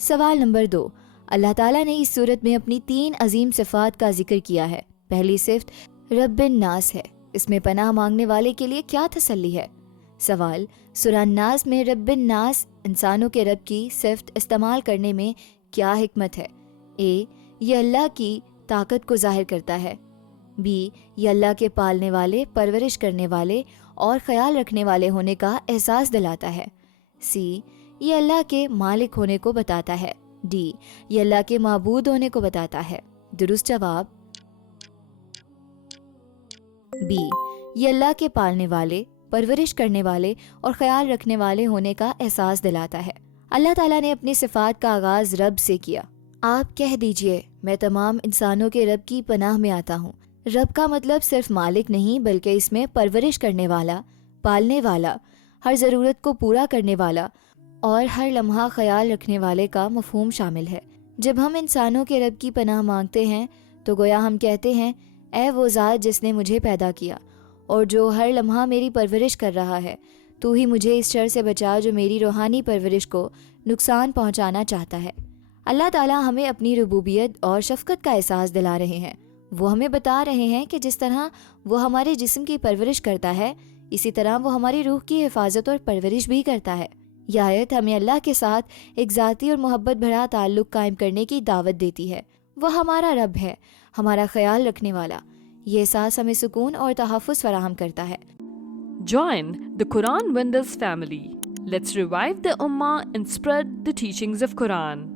سوال نمبر 2، اللہ تعالیٰ نے اس صورت میں اپنی 3 عظیم صفات کا ذکر کیا ہے۔ پہلی صفت رب الناس ہے، اس میں پناہ مانگنے والے کے لیے کیا تسلی ہے؟ سوال، سورہ الناس میں رب الناس انسانوں کے رب کی صفت استعمال کرنے میں کیا حکمت ہے؟ اے، یہ اللہ کی طاقت کو ظاہر کرتا ہے۔ بی، یہ اللہ کے پالنے والے، پرورش کرنے والے اور خیال رکھنے والے ہونے کا احساس دلاتا ہے۔ سی، یہ اللہ کے مالک ہونے کو بتاتا ہے۔ ڈی، یہ اللہ کے معبود ہونے کو بتاتا ہے۔ درست جواب بی، یہ اللہ کے پالنے والے، پرورش کرنے والے اور خیال رکھنے والے ہونے کا احساس دلاتا ہے۔ اللہ تعالیٰ نے اپنی صفات کا آغاز رب سے کیا۔ آپ کہہ دیجئے، میں تمام انسانوں کے رب کی پناہ میں آتا ہوں۔ رب کا مطلب صرف مالک نہیں، بلکہ اس میں پرورش کرنے والا، پالنے والا، ہر ضرورت کو پورا کرنے والا اور ہر لمحہ خیال رکھنے والے کا مفہوم شامل ہے۔ جب ہم انسانوں کے رب کی پناہ مانگتے ہیں تو گویا ہم کہتے ہیں، اے وہ ذات جس نے مجھے پیدا کیا اور جو ہر لمحہ میری پرورش کر رہا ہے، تو ہی مجھے اس شر سے بچا جو میری روحانی پرورش کو نقصان پہنچانا چاہتا ہے۔ اللہ تعالیٰ ہمیں اپنی ربوبیت اور شفقت کا احساس دلا رہے ہیں۔ وہ ہمیں بتا رہے ہیں کہ جس طرح وہ ہمارے جسم کی پرورش کرتا ہے، اسی طرح وہ ہماری روح کی حفاظت اور پرورش بھی کرتا ہے۔ یہ آیت ہمیں اللہ کے ساتھ ایک ذاتی اور محبت بھرا تعلق قائم کرنے کی دعوت دیتی ہے۔ وہ ہمارا رب ہے، ہمارا خیال رکھنے والا۔ یہ احساس ہمیں سکون اور تحفظ فراہم کرتا ہے۔ Join the Quran Wonders family. Let's revive the Ummah and spread the teachings of Quran.